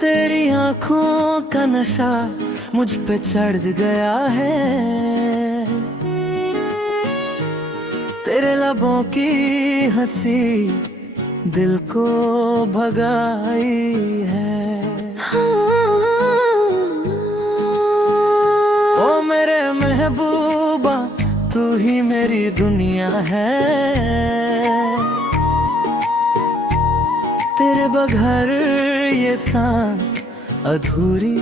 तेरी आंखों का नशा मुझ पे चढ़ गया है, तेरे लबों की हंसी दिल को भगाई है। ओ मेरे महबूबा तू ही मेरी दुनिया है, तेरे बगैर ये सांस अधूरी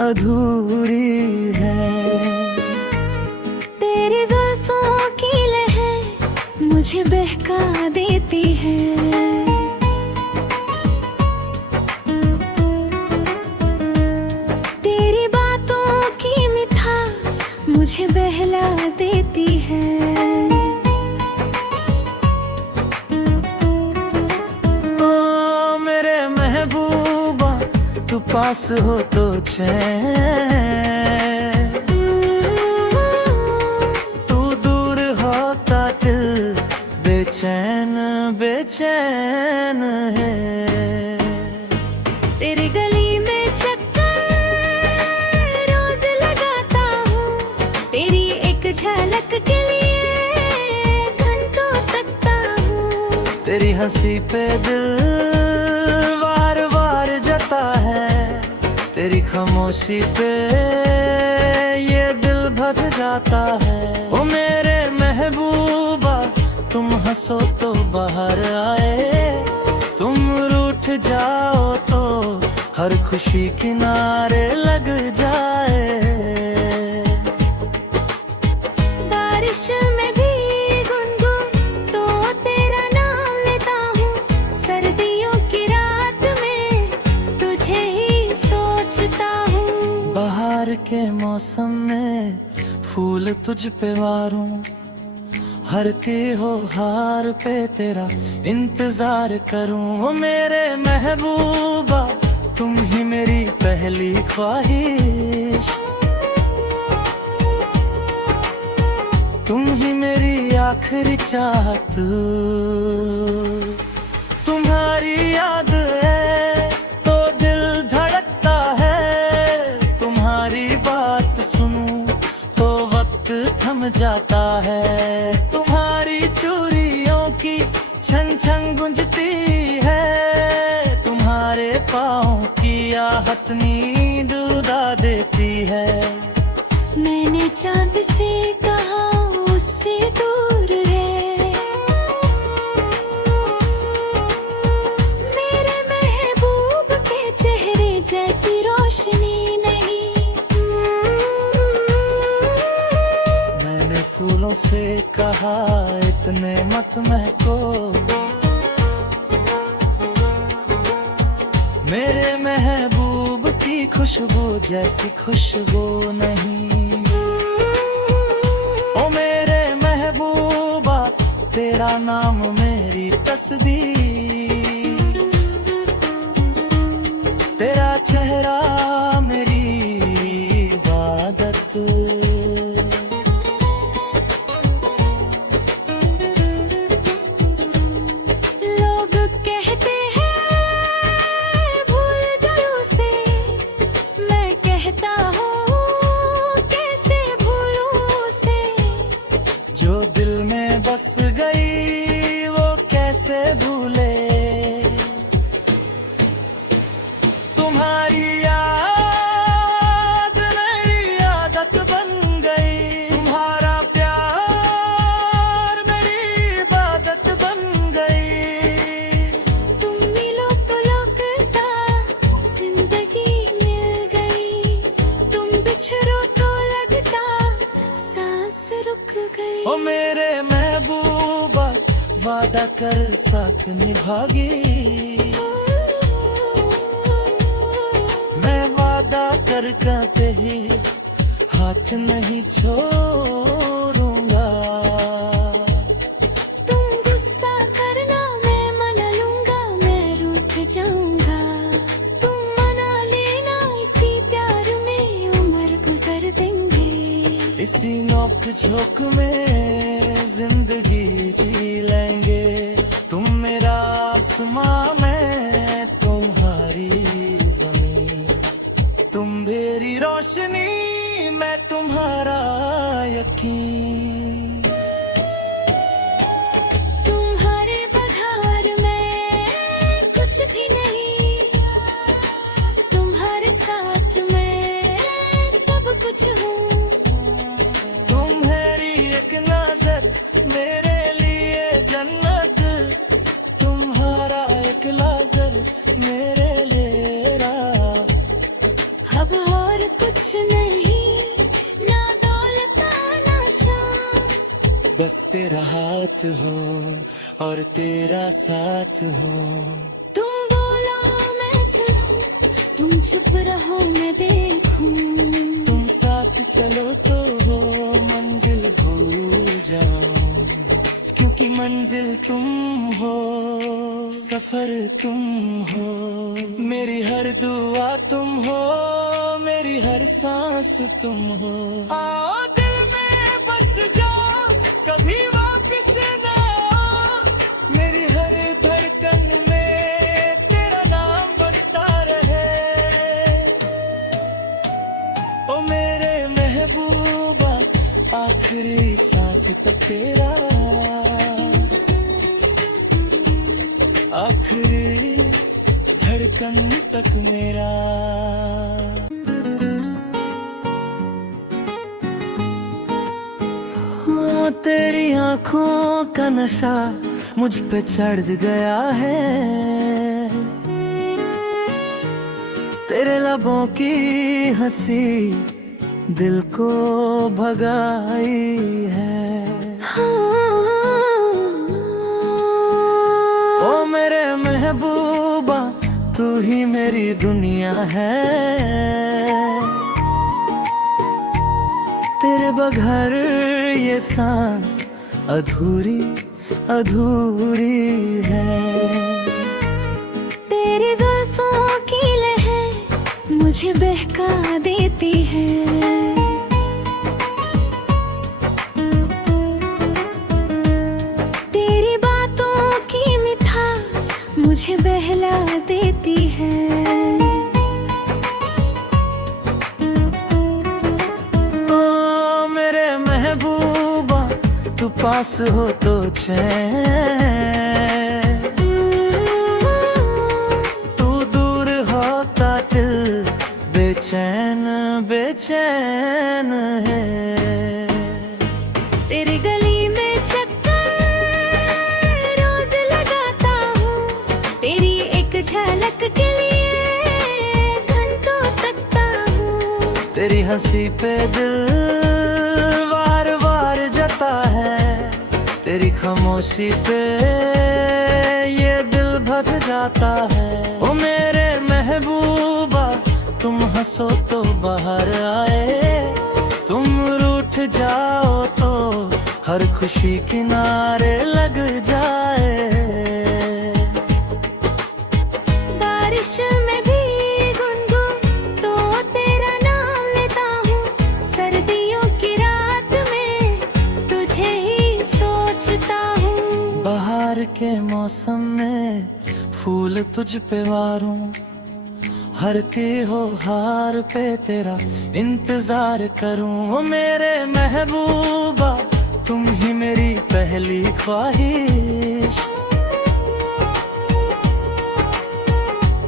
अधूरी है। तेरी जुल्फों की लहर मुझे बहका देती है, तेरी बातों की मिठास मुझे बहला देती है। ओ मेरे महबूबा तू पास हो तो चैन, तू दूर होता दिल बेचैन बेचैन है। तेरे गली में चक्कर रोज लगाता हूँ, तेरी एक झलक के लिए घंटों तकता हूँ। तेरी हंसी पे दिल वार वार जता है, तेरी खामोशी पे ये दिल भर जाता है। ओ मेरे महबूबा तुम हंसो तो बाहर आए, तुम रूठ जाओ तो हर खुशी किनारे लग जाए। बारिश में भी गुनगुन तो तेरा नाम लेता हूँ, सर्दियों की रात में तुझे ही सोचता हूँ। बाहर के मौसम में फूल तुझ पे वारूं, हर त्योहार पे तेरा इंतजार करूं। ओ मेरे महबूबा तुम ही मेरी पहली ख्वाहिश, तुम ही मेरी आखिरी चाहत। तुम्हारी याद है तो दिल धड़कता है, तुम्हारी बात सुनूं तो वक्त थम जाता है। तुम्हारी चूड़ियों की छन छन गुंजती है, तुम्हारे पाँव की आहट नींद उड़ा देती है। मैंने चांद से कहा उससे दूर है, मेरे महबूब के चेहरे जैसी रोशनी नहीं। मैंने फूलों से कहा इतने मत महको, मेरे महबूब की खुशबू जैसी खुशबू नहीं। ओ मेरे महबूबा तेरा नाम मेरी तस्वीर, तेरा चेहरा मेरी इबादत। लोग कहते हैं भूल जाओ उसे, मैं कहता हूँ कैसे भूलूं उसे। जो दिल में बस गई वो कैसे भूले, तुम्हारी याद मेरी आदत बन गई, तुम्हारा प्यार मेरी इबादत बन गई। तुम मिलो तो लगता जिंदगी मिल गई, तुम बिछड़ो तो लगता सांस रुक गई। ओ मेरे महबूबा वादा कर साथ निभागी, मैं वादा कर कहते ही हाथ नहीं छोड़ूंगा। तुम गुस्सा करना मैं मना लूंगा, मैं रूठ जाऊंगा। तुम मना लेना इसी प्यार में उम्र गुजर देंगे, इसी नोक झोंक में जिंदगी जी लेंगे। तुम मेरा आसमां, मैं तुम्हारी जमीन। मेरे लिए राह। अब और कुछ नहीं, ना दौलत ना शान, बस तेरा हाथ हो और तेरा साथ हो। तुम बोलो मैं सुनूं, तुम चुप रहो मैं देखूं, तुम साथ चलो तो हो मंजिल भूल जाऊं, क्योंकि मंजिल तुम हो, सफर तुम हो। मेरी हर दुआ तुम हो, मेरी हर सांस तुम हो। आओ दिल में बस जाओ, कभी वापस ना आओ। मेरी हर धड़कन में तेरा नाम बसता रहे। ओ मेरे महबूबा, आखिरी सांस तक तेरा, आखिरी धड़कन तक मेरा। हाँ, तेरी आंखों का नशा मुझ पे चढ़ गया है, तेरे लबों की हंसी दिल को भगाई है। ओ मेरे महबूबा, तू ही मेरी दुनिया है, तेरे बगैर ये सांस अधूरी अधूरी है। तेरी जुल्फों की लहर मुझे बहका देती है, तेरी बातों की मिठास मुझे बहला देती है। ओ मेरे महबूबा, तू पास हो तो चैन, तू दूर होता दिल बेचैन बेचैन है। तेरी गली में चक्कर रोज लगाता हूँ, तेरी एक झलक के लिए घंटों तकता हूँ, तेरी हंसी पे दिल वार वार जता है, तेरी खामोशी पे ये दिल भग जाता है। ओ मेरे महबूबा, तुम हंसो तो बाहर आए, तुम रूठ जाओ तो हर खुशी किनारे लग जाए। बारिश में भी गुनगुन तो तेरा नाम लेता हूँ, सर्दियों की रात में तुझे ही सोचता हूँ। बाहर के मौसम में फूल तुझ पे वारूं, हर त्योहार पे तेरा इंतजार करूं। ओ मेरे महबूबा, तुम ही मेरी पहली ख्वाहिश,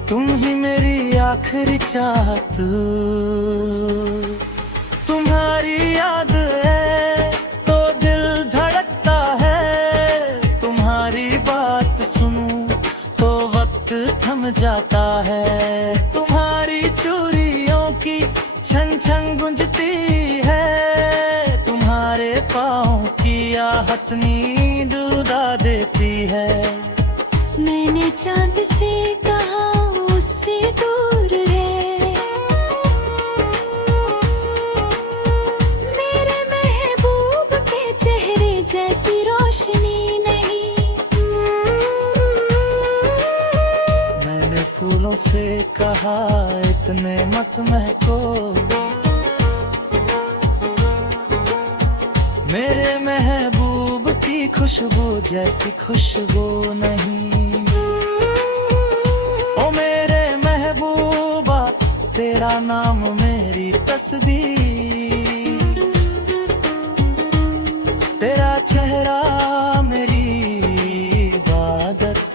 तुम ही मेरी आखिरी चाहत। तुम्हारी याद है तो दिल धड़कता है, तुम्हारी बात सुनूं तो वक्त थम जाता है। तुम्हारी चूड़ियों की छन छन गुंजती है, तुम्हारे पाँव की आहट नींद उड़ा देती है। मैंने चांद से कहा उससे दूर रहे, मेरे महबूब के चेहरे जैसी रोशनी नहीं। मैंने फूलों से कहा इतने मत महको, मेरे महबूब की खुशबू जैसी खुशबू नहीं। ओ मेरे महबूबा, तेरा नाम मेरी तस्वीर, तेरा चेहरा मेरी इबादत।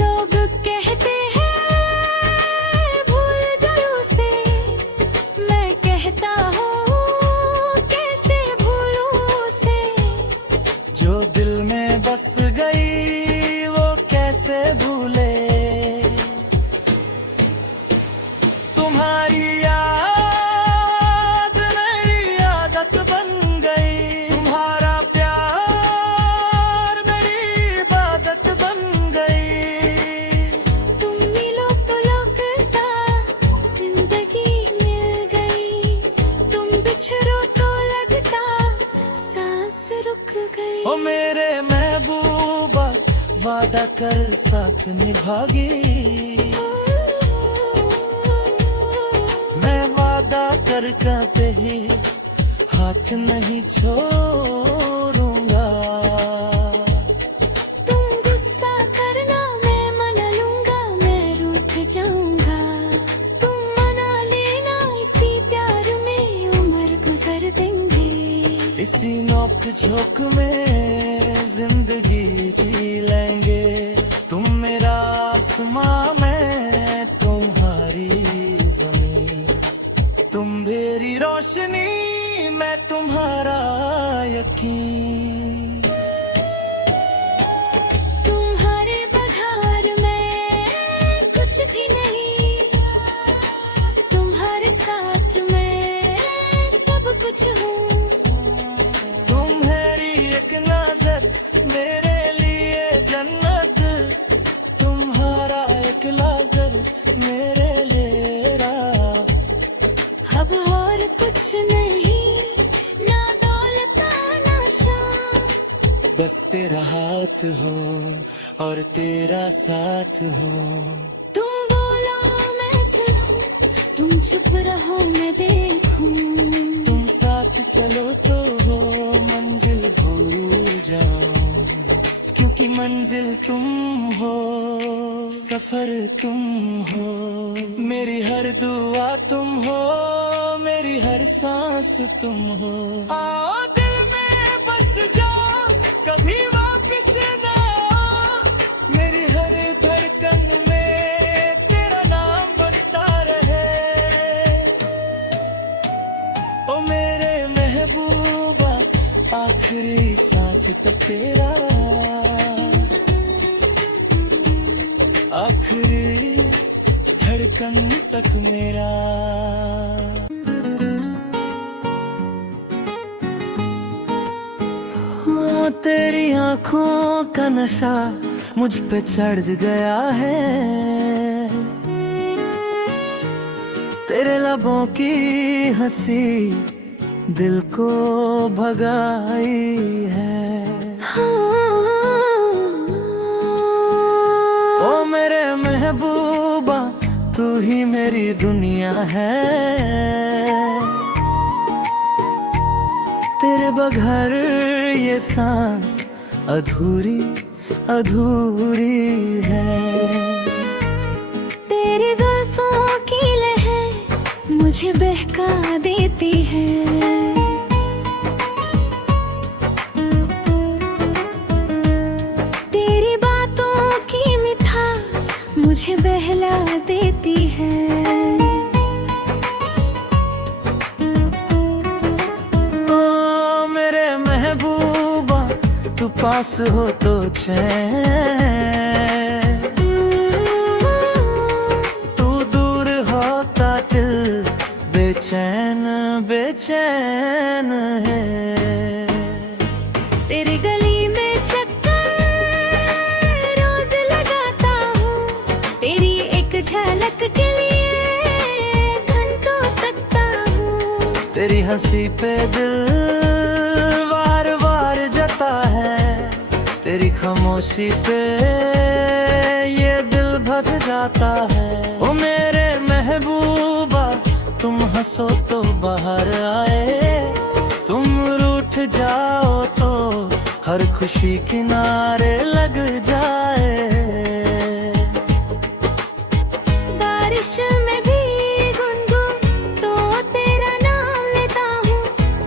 लोग कहते हैं भूल जाओ उसे, मैं कहता हूँ कैसे भूलूं उसे। कुछ रो तो लगता सांस रुक गई। ओ मेरे महबूबा वादा कर साथ निभागी, मैं वादा कर कभी हाथ नहीं छोड़ूंगा। तुम गुस्सा करना मैं मना लूंगा, मैं रूठ जाऊंगा। तुम मना लेना, इसी प्यार में उम्र गुजर देंगे। इसी नोक झोंक में जिंदगी जी लेंगे। तुम मेरा आसमां, मैं तुम्हारी जमीन। तुम मेरी रोशनी, मैं तुम्हारा यकीन। तुम्हारे बगैर मैं कुछ भी नहीं, तुम्हारे साथ मैं सब कुछ हूँ। तुम्हारी एक नजर मेरे लिए जन्नत, तुम्हारा एक नजर मेरे लिए राह। अब और कुछ नहीं, ना दौलत ना शान, बस तेरा हाथ हो और तेरा साथ हो। तुम बोलो मैं सुनूं, तुम चुप रहो मैं देखूं। तुम साथ चलो तो हो मंजिल भूल जाऊं, क्योंकि मंजिल तुम हो, सफर तुम हो। मेरी हर दुआ तुम हो, मेरी हर सांस तुम हो। आओ दिल में बस जाओ, कभी वापस ना आओ। मेरी हर धड़कन में तेरा नाम बसता रहे। ओ मेरे महबूबा आखिरी सांस तक तेरा, आखिरी धड़कन तक मेरा। तेरी आंखों का नशा मुझ पे चढ़ गया है, तेरे लबों की हंसी दिल को भगाई है। ओ मेरे महबूबा तू ही मेरी दुनिया है, तेरे बगैर ये सांस अधूरी अधूरी है। तेरी जुल्फों की लहर मुझे बहका देती है, तेरी बातों की मिठास मुझे बहला देती है। तू पास हो तो चैन, तू दूर होता दिल बेचैन बेचैन है। तेरी गली में चक्कर रोज लगाता हूँ, तेरी एक झलक के लिए घंटों तकता हूँ। तेरी हंसी पे दिल वार वार जता है, तेरी खामोशी पे ये दिल भग जाता है। ओ मेरे महबूबा तुम हंसो तो बाहर आए, तुम रूठ जाओ तो हर खुशी किनारे लग जाए। बारिश में भी गुनगुन तो तेरा नाम लेता हूँ,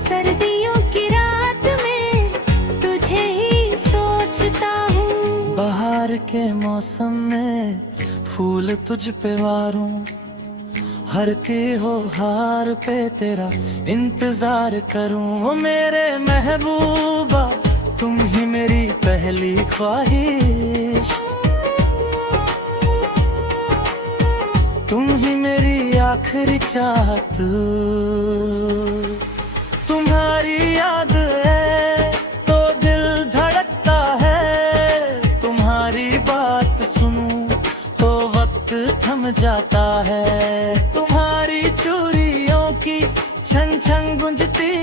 सर्दियों की रात में तुझे ही सोचता हूँ। बाहर के मौसम में फूल तुझ पे वारूं, हर त्योहार पे तेरा इंतजार करूं। ओ मेरे महबूबा तुम ही मेरी पहली ख्वाहिश, तुम ही मेरी आखिरी चाहत। तुम्हारी याद है तो दिल धड़कता है, तुम्हारी बात सुनूं तो वक्त थम जाता है। तुम्हारी चूड़ियों की छन छन गुंजती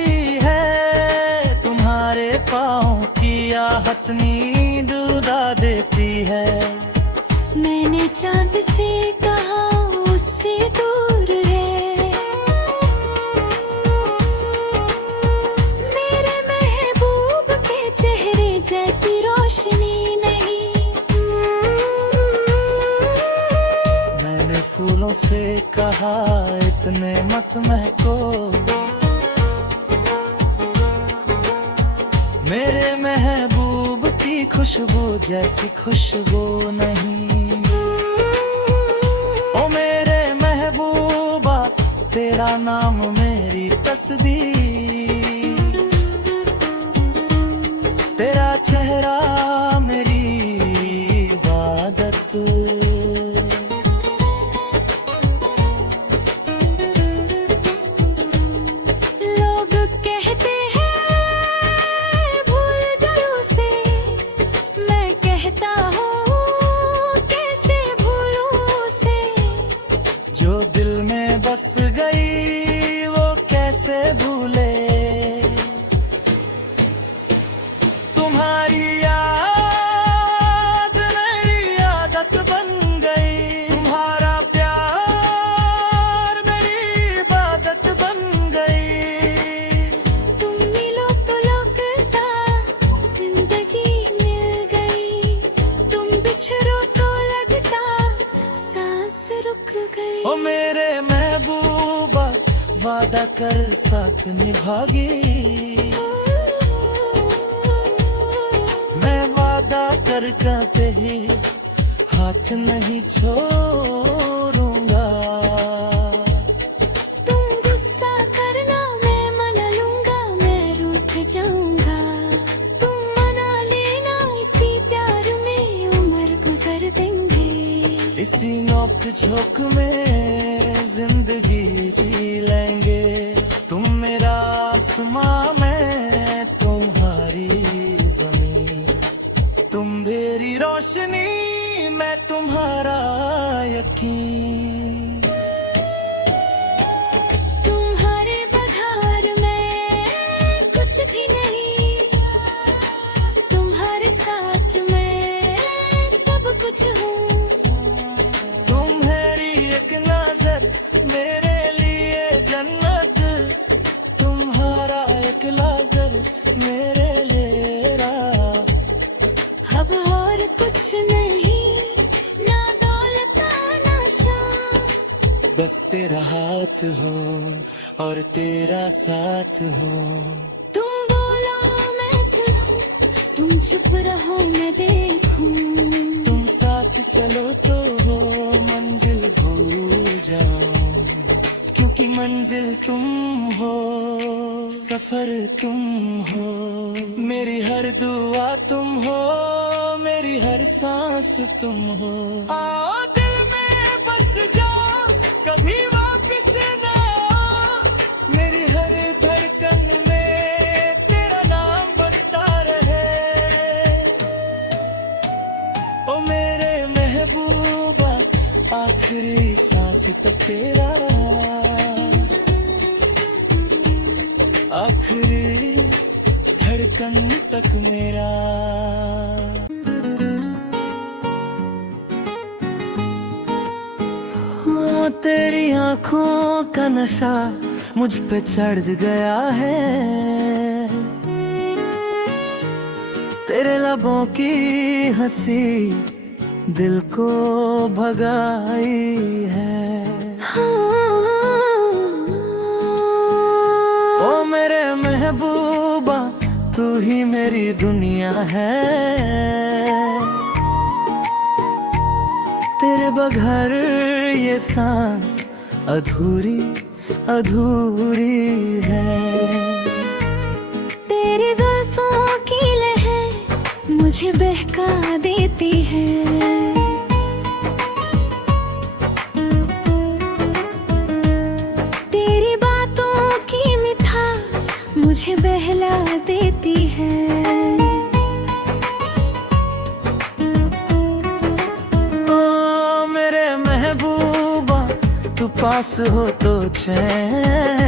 है, तुम्हारे पाँव की आहट नींद उड़ा देती है। मैंने चांद से कहा उससे दूर है, मेरे महबूब के चेहरे जैसी रोशनी नहीं। मैंने फूलों से कहा इतने मत महको, मेरे महबूब की खुशबू जैसी खुशबू नहीं। ओ मेरे महबूबा तेरा नाम मेरी तस्वीर, तेरा चेहरा मेरी इबादत। लोग कहते हैं भूल जाओ उसे, मैं कहता हूँ कैसे भूलूं उसे। जो दिल में बस गई वो कैसे भूले, तुम्हारी याद मेरी आदत बन गई, तुम्हारा प्यार मेरी इबादत बन गई। तुम मिलो तो लगता जिंदगी मिल गई, तुम बिछड़ो तो लगता सांस रुक गई। ओ मेरे महबूबा वादा कर साथ निभागी, मैं वादा कर ही हाथ नहीं छोड़ूंगा। तुम गुस्सा करना मैं मना लूंगा, मैं रूठ जाऊंगा। तुम मना लेना इसी प्यार में उम्र गुजर देंगे। इसी नोक झोंक में जिंदगी जी लेंगे, तुम मेरा आसमां मैं तुम्हारी जमीन, तुम मेरी रोशनी मैं तुम्हारा यकीन। तुम्हारे बगैर मैं कुछ भी नहीं, तुम्हारे साथ मैं सब कुछ हूँ। तुम्हारी एक नजर मेरे लिए जन्नत, तुम्हारा एक नजर मेरे लिए राह। अब और कुछ नहीं, ना दौलत ना शान, बस तेरा हाथ हो और तेरा साथ हो। तुम बोलो मैं सुनूं, तुम चुप रहो मैं देखूं। तुम साथ चलो तो हो मंजिल भूल जाऊं, क्योंकि मंजिल तुम हो, सफर तुम हो। मेरी हर दुआ तुम हो, मेरी हर सांस तुम हो। आओ दिल में बस जाओ, कभी वापस ना आओ, मेरी हर धड़कन में तेरा नाम बसता रहे। ओ मेरे महबूबा आखिरी सांस तक तेरा, आखिरी धड़कन तक मेरा। ओ तेरी आंखों का नशा मुझ पे चढ़ गया है, तेरे लबों की हंसी दिल को भगाई है। ओ मेरे महबूबा तू ही मेरी दुनिया है, तेरे बगैर ये सांस अधूरी अधूरी है। तेरी जुल्फों की लहर मुझे बहका देती है, तेरी बातों की मिठास मुझे बहला देती है। ओ मेरे महबूबा तू पास हो तो चैन,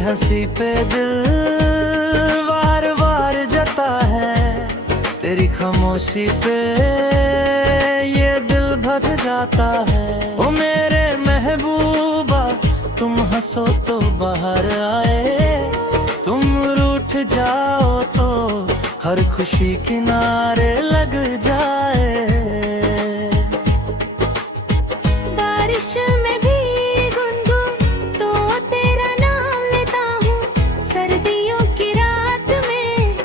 हंसी पे दिल बार बार जता है, तेरी खामोशी पे ये दिल भर जाता है। ओ मेरे महबूबा तुम हंसो तो बाहर आए, तुम रूठ जाओ तो हर खुशी किनारे लग जाए। बारिश में भी गुनगुन तो तेरा नाम लेता हूँ, सर्दियों की रात में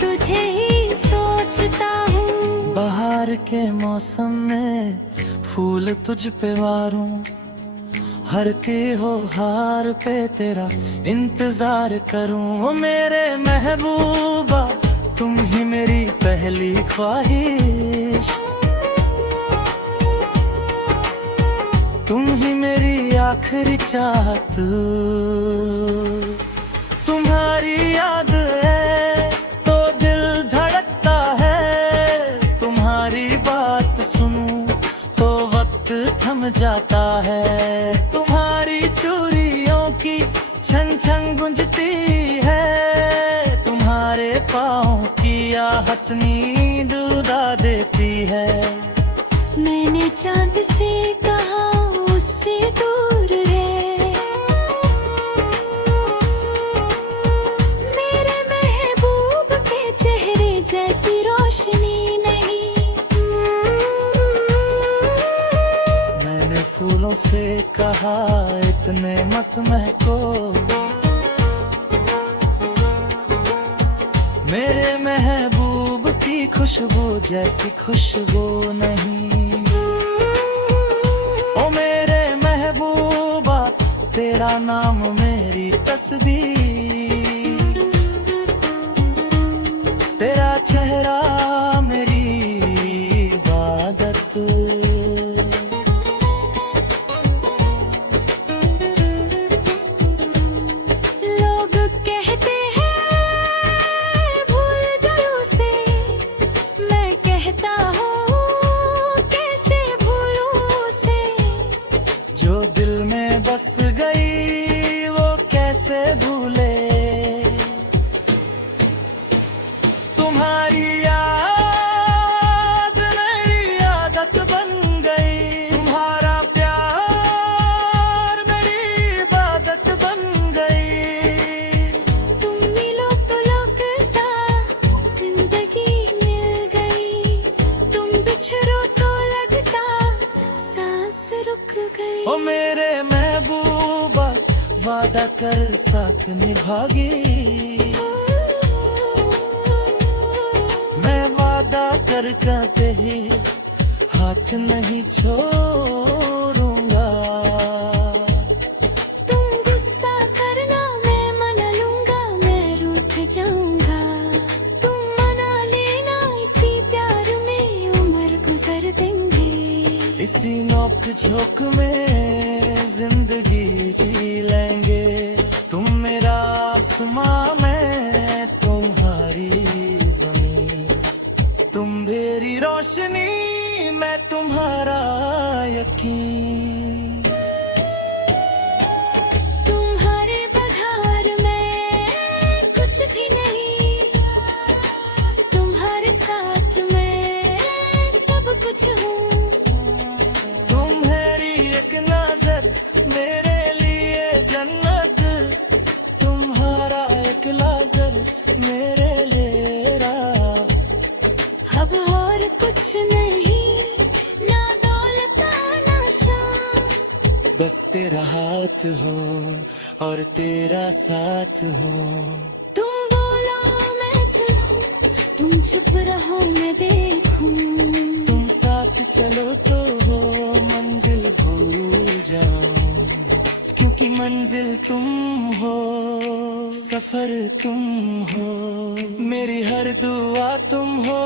तुझे ही सोचता हूँ। बाहर के मौसम में फूल तुझ पे वारूं, हर त्योहार पे तेरा इंतजार करूं। ओ मेरे महबूबा तुम ही मेरी पहली ख्वाहिश, तुम ही मेरी आखिरी चाहत। तुम्हारी याद है तो दिल धड़कता है, तुम्हारी बात सुनूं तो वक्त थम जाता है। तुम्हारी चूड़ियों की छन छन गुंजती है, तुम्हारे पाँव की आहट नींद उड़ा देती है। मैंने चांद से कहा उससे दूर है, मेरे महबूब के चेहरे जैसी रोशनी नहीं। मैंने फूलों से कहा इतने मत महको, मेरे महबूब की खुशबू जैसी खुशबू नहीं। ओ मेरे महबूबा तेरा नाम मेरी तस्वीर, तेरा चेहरा मेरी इबादत। लोग कहते हैं भूल जाओ उसे, मैं कहता हूँ कैसे भूलूं उसे। जो दिल में बस गई वो कैसे भूले, तुम्हारी याद मेरी आदत बन गई, तुम्हारा प्यार मेरी इबादत बन गई। तुम मिलो तो लगता जिंदगी मिल गई, तुम बिछड़ो तो लगता सांस रुक गई। ओ मेरे महबूबा वादा कर साथ निभागी, मैं वादा कर कहते ही हाथ नहीं छोड़ूंगा। तुम गुस्सा करना मैं मना लूंगा, मैं रूठ जाऊंगा। तुम मना लेना इसी प्यार में उम्र गुजर देंगे। इसी नोक झोंक में जिंदगी जी लेंगे, तुम मेरा आसमां मैं तुम्हारी जमीन, तुम मेरी रोशनी मैं तुम्हारा यकीन। तुम्हारे बगैर मैं कुछ भी नहीं, तुम्हारे साथ मैं सब कुछ हूँ। तुम्हारी एक नजर मेरे लिए जन्नत, तुम्हारा एक नजर मेरे लिए राह। अब और कुछ नहीं, ना दौलत ना शान, बस तेरा हाथ हो और तेरा साथ हो। तुम बोलो मैं सुनूं, तुम चुप रहो मैं देखूं। तुम साथ चलो तो हो मंजिल भूल जाऊं, क्योंकि मंजिल तुम हो, सफर तुम हो। मेरी हर दुआ तुम हो,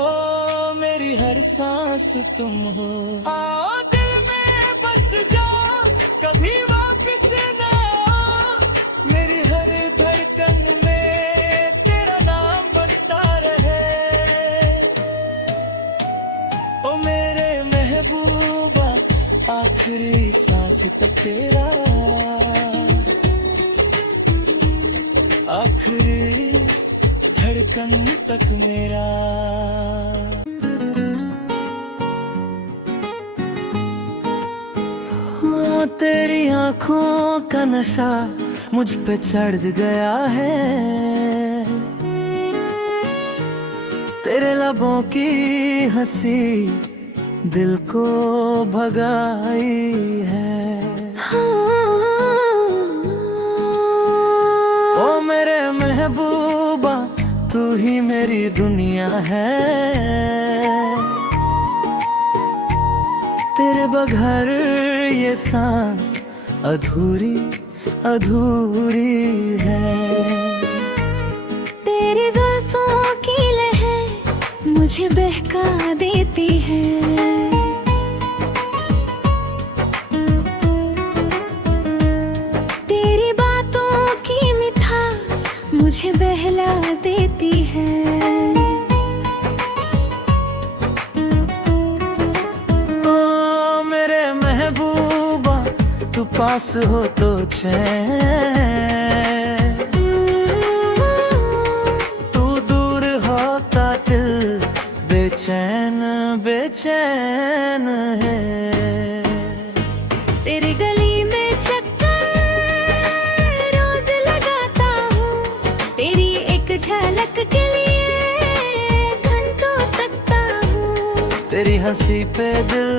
मेरी हर सांस तुम हो। आओ दिल में बस जाओ, कभी वापस ना आओ। मेरी हर धड़कन में तेरा नाम बसता रहे। ओ मेरे महबूबा आखिरी सांस तक तेरा आखिरी धड़कन तक मेरा। तेरी आंखों का नशा मुझ पे चढ़ गया है, तेरे लबों की हंसी दिल को भगाई है। ओ मेरे महबूबा तू ही मेरी दुनिया है, तेरे बगैर ये सांस अधूरी अधूरी है। तेरी जुल्फों की लहर मुझे बहका देती है, तेरी बातों की मिठास मुझे बहला देती है। तू पास हो तो चैन, तू दूर होता दिल बेचैन बेचैन है। तेरी गली में चक्कर रोज लगाता हूँ, तेरी एक झलक के लिए घंटों तकता हूँ। तेरी हंसी पे दिल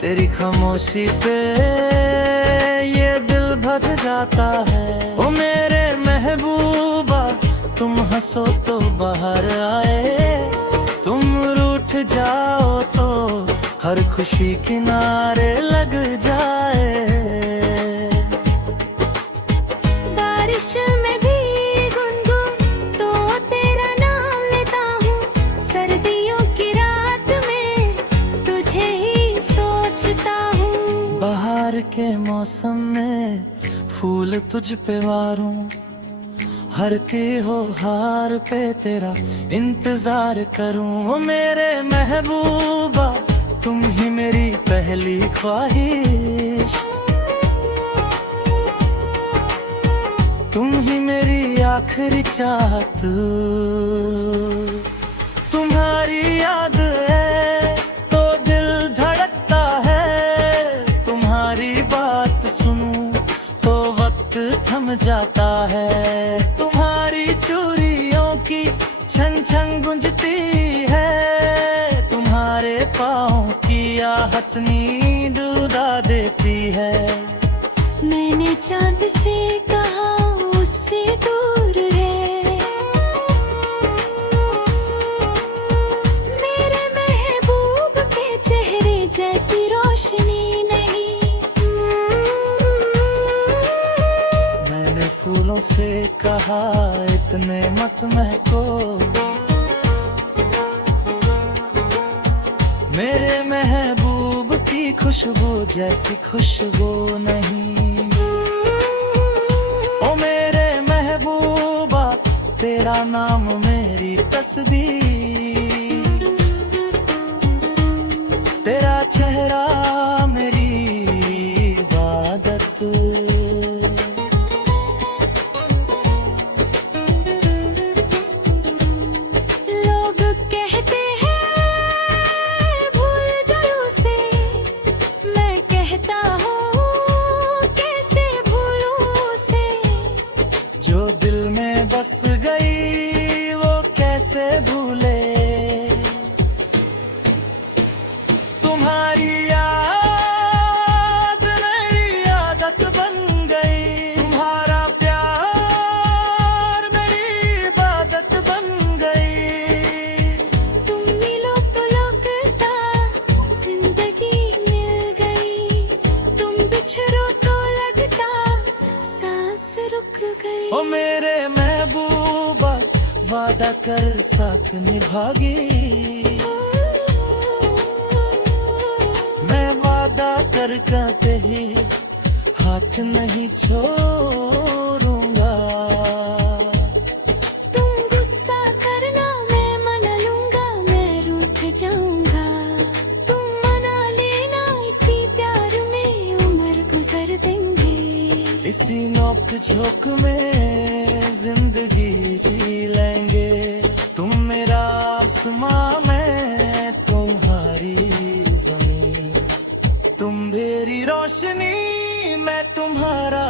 तेरी खामोशी पे ये दिल भग जाता है। ओ मेरे महबूबा तुम हंसो तो बाहर आए, तुम रूठ जाओ तो हर खुशी किनारे लग जाए। बारिश में भी गुनगुन तो तेरा नाम लेता हूँ, सर्दियों की रात में तुझे ही बाहर के मौसम में फूल तुझ पे वारूं, हर त्योहार पे तेरा इंतजार करूं। ओ मेरे महबूबा तुम ही मेरी पहली ख्वाहिश, तुम ही मेरी आखिरी चाहत। तुम्हारी याद है तो दिल धड़कता है, तुम्हारी बात सुनूं तो वक्त थम जाता है। तुम्हारी चूड़ियों की छन छन गुंजती है, तुम्हारे पाँव की आहट नींद उड़ा देती है। मैंने चांद से कहा उससे दूर है, मेरे महबूब के चेहरे जैसी रोशनी नहीं। मैंने फूलों से कहा इतने मत महको, मेरे महबूब की खुशबू जैसी खुशबू नहीं। ओ मेरे महबूबा तेरा नाम मेरी तस्वीर, तेरा चेहरा मेरी इबादत। लोग कहते हैं भूल जाओ उसे, मैं कहता हूँ कैसे भूलूं उसे। जो दिल में बस गई वो कैसे भूले, तुम्हारी याद मेरी आदत बन गई, तुम्हारा प्यार मेरी इबादत बन गई। तुम मिलो तो लगता जिंदगी मिल गई, तुम बिछड़ो तो लगता सांस रुक गई। ओ मेरे महबूबा वादा कर साथ निभागी, मैं वादा कर कहते ही हाथ नहीं छोड़ूंगा। तुम गुस्सा करना मैं मना लूंगा, मैं रूठ जाऊंगा। तुम मना लेना इसी प्यार में उम्र गुजर देंगे। नोक झोंक में जिंदगी जी लेंगे। तुम मेरा आसमां, मैं तुम्हारी जमीन। तुम मेरी रोशनी, मैं तुम्हारा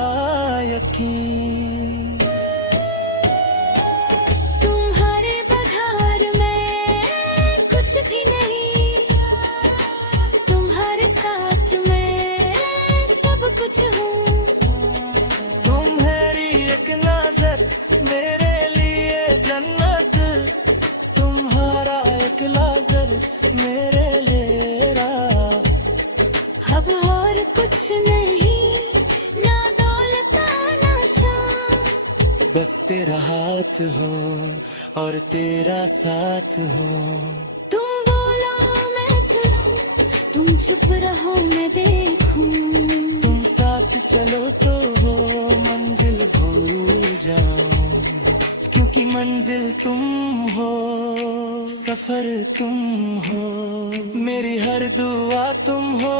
यकीन। तुम्हारे बगैर मैं कुछ भी नहीं, तुम्हारे साथ मैं सब कुछ हूँ। तुम्हारी एक नजर मेरे लिए जन्नत, तुम्हारा एक नजर मेरे लिए राह। अब और कुछ नहीं, ना दौलत ना शान, बस तेरा हाथ हो और तेरा साथ हो। तुम बोलो मैं सुनूं, तुम चुप रहो मैं देखूं। तुम साथ चलो तो हो मंजिल भूल जाऊं, क्योंकि मंजिल तुम हो, सफर तुम हो। मेरी हर दुआ तुम हो,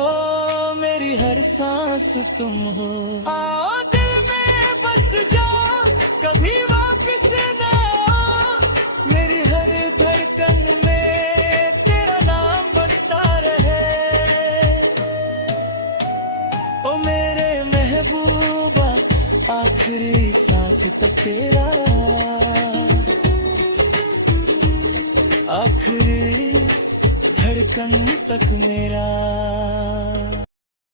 मेरी हर सांस तुम हो। आओ दिल में बस जाओ, कभी वापस ना आओ। मेरी हर धड़कन में तेरा नाम बसता रहे। ओ मेरे महबूबा, आखिरी सांस तक तेरा, आखिरी धड़कन तक मेरा।